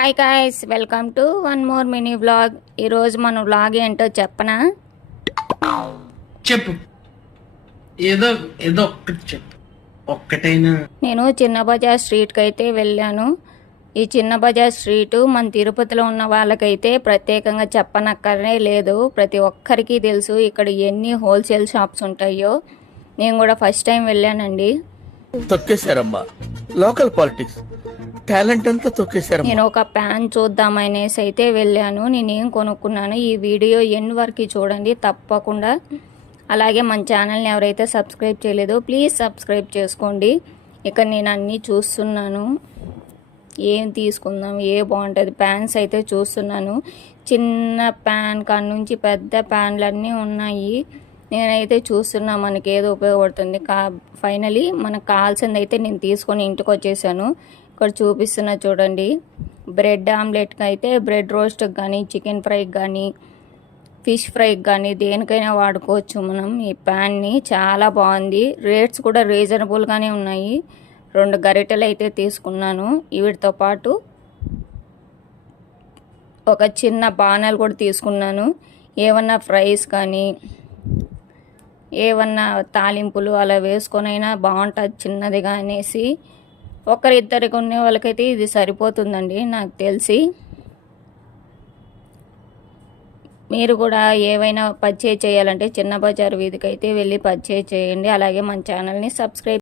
Hi guys welcome to one more mini vlog ఈరోజు మన vlog ఏంటో చెప్పనా? చెప్పు. ఏదో ఏదో ఒక్కటి చెప్పు. ఒక్కటైనా. నేను చిన్న బజార్ స్ట్రీట్కి అయితే వెళ్ళాను. ఈ చిన్న బజార్ స్ట్రీట్ మన తిరుపతిలో ఉన్న వాళ్ళకైతే ప్రత్యేకంగా చెప్పనక్కరనే లేదు. ప్రతి ఒక్కరికి తెలుసు ఇక్కడ ఎన్ని హోల్సేల్ షాప్స్ ఉంటాయో. నేను కూడా ఫస్ట్ టైం వెళ్ళానండి. తొక్కేశారమ్మా. Local politics. టాలెంట్ అంతా తొక్కేశారు నేను ఒక ప్యాన్ చూద్దామనేసి అయితే వెళ్ళాను. నేనేం కొనుక్కున్నాను ఈ వీడియో ఎన్ వరకు చూడండి. తప్పకుండా. అలాగే మన ఛానల్ని ఎవరైతే సబ్స్క్రైబ్ చేయలేదో ప్లీజ్ సబ్స్క్రైబ్ చేసుకోండి. ఇక్కడ నేను అన్నీ చూస్తున్నాను. ఏం తీసుకుందాం? ఏ బాగుంటుంది? ప్యాన్స్ అయితే చూస్తున్నాను. చిన్న ప్యాన్ కాడ నుంచి పెద్ద ప్యాన్లు అన్నీ ఉన్నాయి. నేనైతే చూస్తున్నా మనకి ఏదో ఉపయోగపడుతుంది. కా ఫైనలీ మనకు కావాల్సింది అయితే నేను తీసుకొని ఇంటికి వచ్చేసాను ఇక్కడ చూపిస్తున్నా చూడండి. బ్రెడ్ ఆమ్లెట్కి అయితే బ్రెడ్ రోస్ట్కి కానీ చికెన్ ఫ్రైకి కానీ ఫిష్ ఫ్రైకి కానీ దేనికైనా వాడుకోవచ్చు మనం. ఈ ప్యాన్ని చాలా బాగుంది. రేట్స్ కూడా రీజనబుల్గానే ఉన్నాయి. రెండు గరిటెలు అయితే తీసుకున్నాను. వీటితో పాటు ఒక చిన్న బాణాలు కూడా తీసుకున్నాను. ఏమన్నా ఫ్రైస్ కానీ ఏమన్నా తాలింపులు అలా వేసుకొనైనా బాగుంటుంది చిన్నదిగా అనేసి ఒకరిద్దరికి ఉన్న వాళ్ళకైతే ఇది సరిపోతుందండి నాకు తెలిసి. మీరు కూడా ఏవైనా పర్చేజ్ చేయాలంటే చిన్న బజార్ వీధికి అయితే వెళ్ళి పర్చేజ్ చేయండి. అలాగే మన ఛానల్ని సబ్స్క్రైబ్